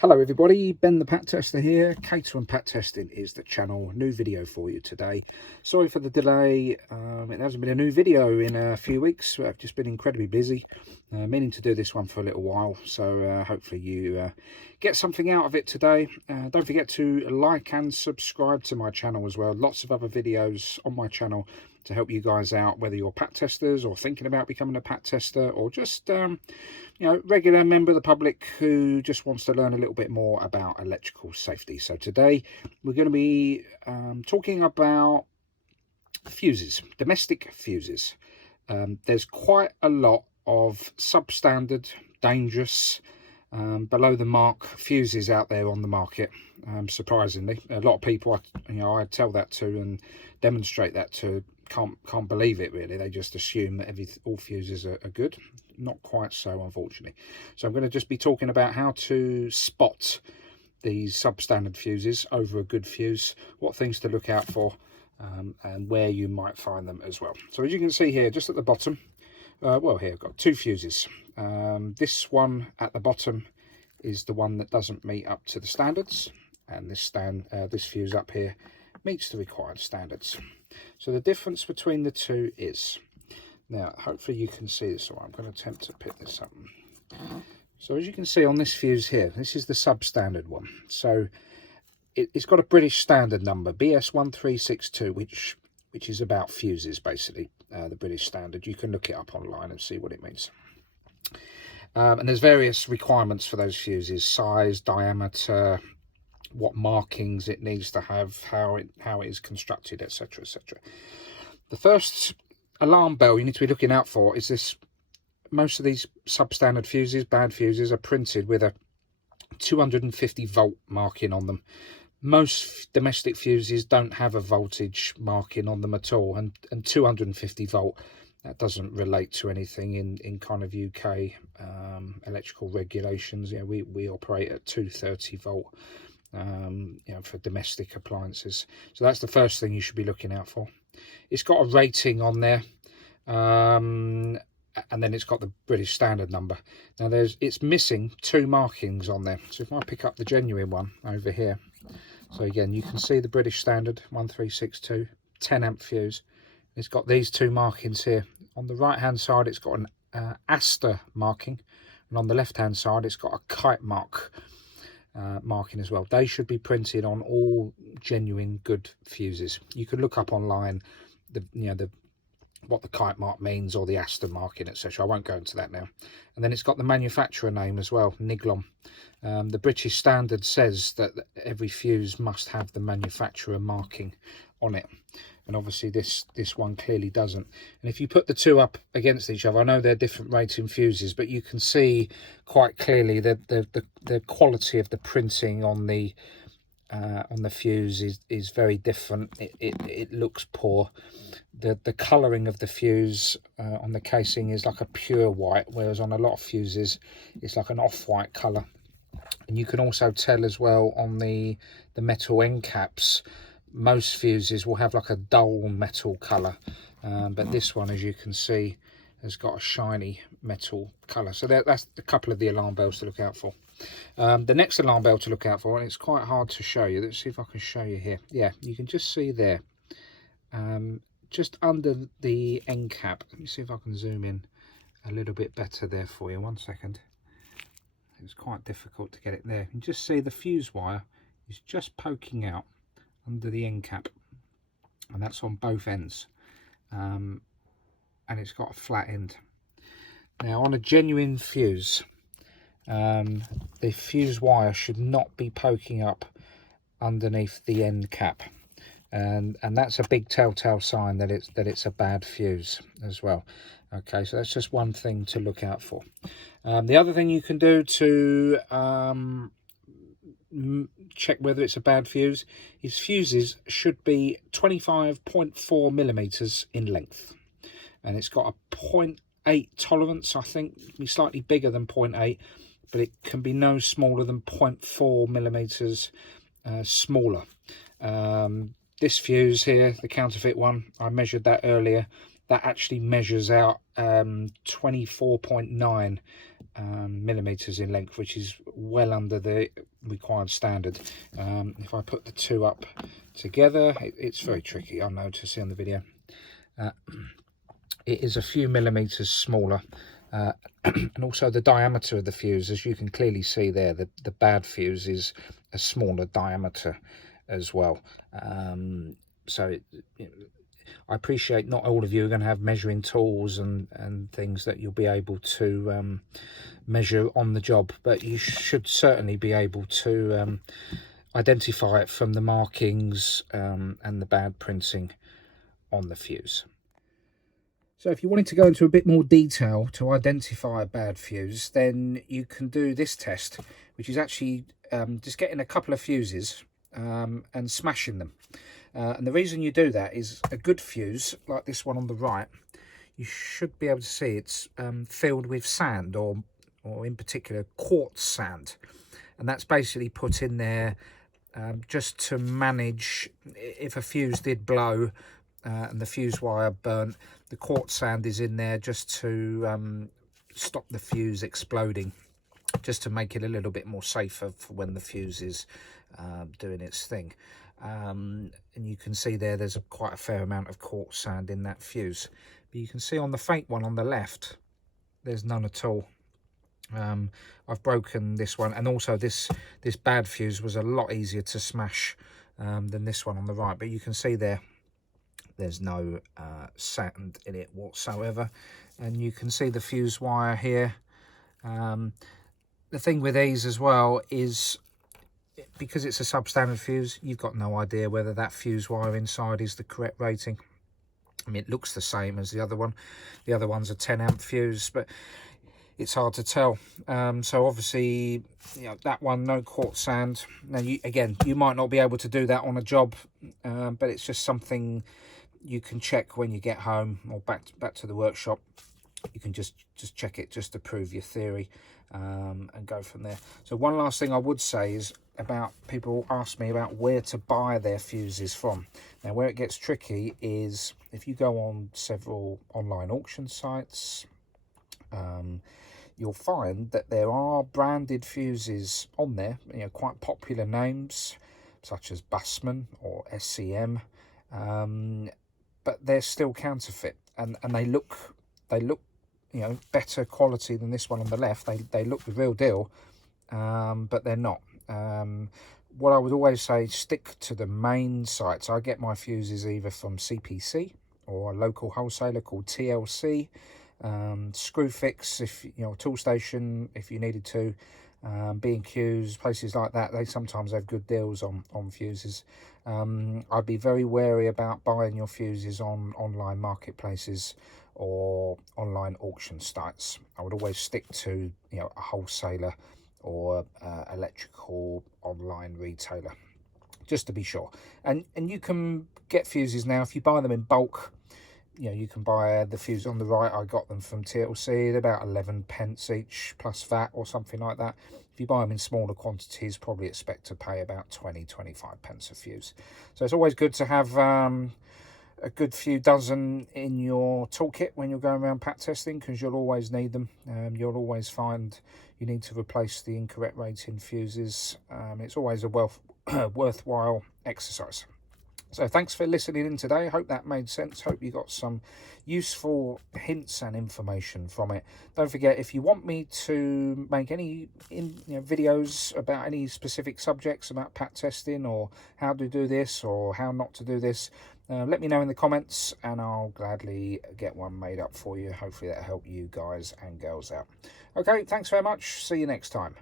Hello everybody, Ben the Pat Tester here. Cater and Pat Testing is the channel. New video for you today. Sorry for the delay. It hasn't been a new video in a few weeks. I've just been incredibly busy, meaning to do this one for a little while. So hopefully you get something out of it today. Don't forget to like and subscribe to my channel as well. Lots of other videos on my channel to help you guys out, whether you're pat testers or thinking about becoming a pat tester, or just regular member of the public who just wants to learn a little bit more about electrical safety. So today we're going to be talking about fuses, domestic fuses. There's quite a lot of substandard, dangerous, below the mark fuses out there on the market. Surprisingly, a lot of people I tell that to and demonstrate that to can't believe it really. They just assume that all fuses are good. Not quite so, unfortunately. So I'm going to just be talking about how to spot these substandard fuses over a good fuse, what things to look out for, and where you might find them as well. So as you can see here, just at the bottom, well, here I've got two fuses. This one at the bottom is the one that doesn't meet up to the standards, and this fuse up here meets the required standards. So the difference between the two is, now hopefully you can see this. I'm going to attempt to pick this up. So as you can see on this fuse here, this is the substandard one. So it's got a British standard number, BS1362, which is about fuses basically, the British standard. You can look it up online and see what it means. And there's various requirements for those fuses: size, diameter, what markings it needs to have, how it is constructed, etc, etc. The first alarm bell you need to be looking out for is this. Most of these substandard fuses, bad fuses, are printed with a 250 volt marking on them. Most domestic fuses don't have a voltage marking on them at all, and 250 volt, that doesn't relate to anything in kind of UK electrical regulations. We operate at 230 volt for domestic appliances. So that's the first thing you should be looking out for. It's got a rating on there, and then it's got the British standard number. Now it's missing two markings on there. So if I pick up the genuine one over here, so again you can see the British standard 1362 10 amp fuse. It's got these two markings here. On the right hand side it's got an Aster marking, and on the left hand side it's got a kite mark marking as well. They should be printed on all genuine good fuses. You can look up online what the kite mark means, or the Aster marking, etc. I won't go into that now. And then it's got the manufacturer name as well, Niglon. The British standard says that every fuse must have the manufacturer marking on it, and obviously this one clearly doesn't. And if you put the two up against each other, I know they're different rating fuses, but you can see quite clearly that the quality of the printing on the fuse is very different. It looks poor. The colouring of the fuse on the casing is like a pure white, whereas on a lot of fuses it's like an off-white colour. And you can also tell as well on the metal end caps, most fuses will have like a dull metal colour, but this one, as you can see, has got a shiny metal colour. So that's a couple of the alarm bells to look out for. The next alarm bell to look out for, and it's quite hard to show you. Let's see if I can show you here. Yeah, you can just see there, just under the end cap. Let me see if I can zoom in a little bit better there for you. 1 second. It's quite difficult to get it there. You can just see the fuse wire is just poking out under the end cap, and that's on both ends, and it's got a flat end. Now on a genuine fuse, the fuse wire should not be poking up underneath the end cap, and that's a big telltale sign that it's a bad fuse as well. Okay, so that's just one thing to look out for. The other thing you can do to check whether it's a bad fuse is fuses should be 25.4 millimeters in length, and it's got a 0.8 tolerance. I think it can be slightly bigger than 0.8, but it can be no smaller than 0.4 millimeters smaller. This fuse here, the counterfeit one, I measured that earlier. That actually measures out 24.9 millimeters in length, which is well under the required standard. If I put the two up together, it's very tricky, I know, to see on the video. It is a few millimeters smaller, and also the diameter of the fuse, as you can clearly see there, the bad fuse is a smaller diameter as well. So I appreciate not all of you are going to have measuring tools and things that you'll be able to measure on the job, but you should certainly be able to identify it from the markings and the bad printing on the fuse. So if you wanted to go into a bit more detail to identify a bad fuse, then you can do this test, which is actually just getting a couple of fuses and smashing them. And the reason you do that is a good fuse, like this one on the right, you should be able to see it's filled with sand, or in particular quartz sand. And that's basically put in there just to manage if a fuse did blow and the fuse wire burnt. The quartz sand is in there just to stop the fuse exploding, just to make it a little bit more safer for when the fuse is doing its thing. And you can see there's quite a fair amount of quartz sand in that fuse, but you can see on the faint one on the left there's none at all. I've broken this one, and also this bad fuse was a lot easier to smash than this one on the right, but you can see there's no sand in it whatsoever. And you can see the fuse wire here. The thing with these as well is, because it's a substandard fuse, you've got no idea whether that fuse wire inside is the correct rating. I mean, it looks the same as the other one. The other one's a 10 amp fuse, but it's hard to tell. So obviously, you know, that one, no quartz sand. Now, you might not be able to do that on a job, but it's just something you can check when you get home or back to the workshop. You can just check it just to prove your theory, and go from there. So one last thing I would say is about, people ask me about where to buy their fuses from. Now, where it gets tricky is if you go on several online auction sites, you'll find that there are branded fuses on there, you know, quite popular names such as Bussmann or SCM, but they're still counterfeit, and they look you know, better quality than this one on the left. They look the real deal, but they're not. What I would always say, stick to the main sites. I get my fuses either from CPC or a local wholesaler called TLC, Screwfix, if you know, Toolstation if you needed to, B&Q's, places like that. They sometimes have good deals on fuses. I'd be very wary about buying your fuses on online marketplaces or online auction sites. I would always stick to, you know, a wholesaler or electrical online retailer, just to be sure. And you can get fuses now if you buy them in bulk. You know, you can buy the fuse on the right. I got them from TLC. They're about 11 pence each plus VAT or something like that. If you buy them in smaller quantities, probably expect to pay about 20-25 pence a fuse. So it's always good to have a good few dozen in your toolkit when you're going around pat testing, because you'll always need them. You'll always find you need to replace the incorrect rating fuses. It's always a worthwhile exercise. So thanks for listening in today. I hope that made sense. Hope you got some useful hints and information from it. Don't forget, if you want me to make any videos about any specific subjects about pat testing, or how to do this or how not to do this, let me know in the comments and I'll gladly get one made up for you. Hopefully that'll help you guys and girls out. Okay, thanks very much. See you next time.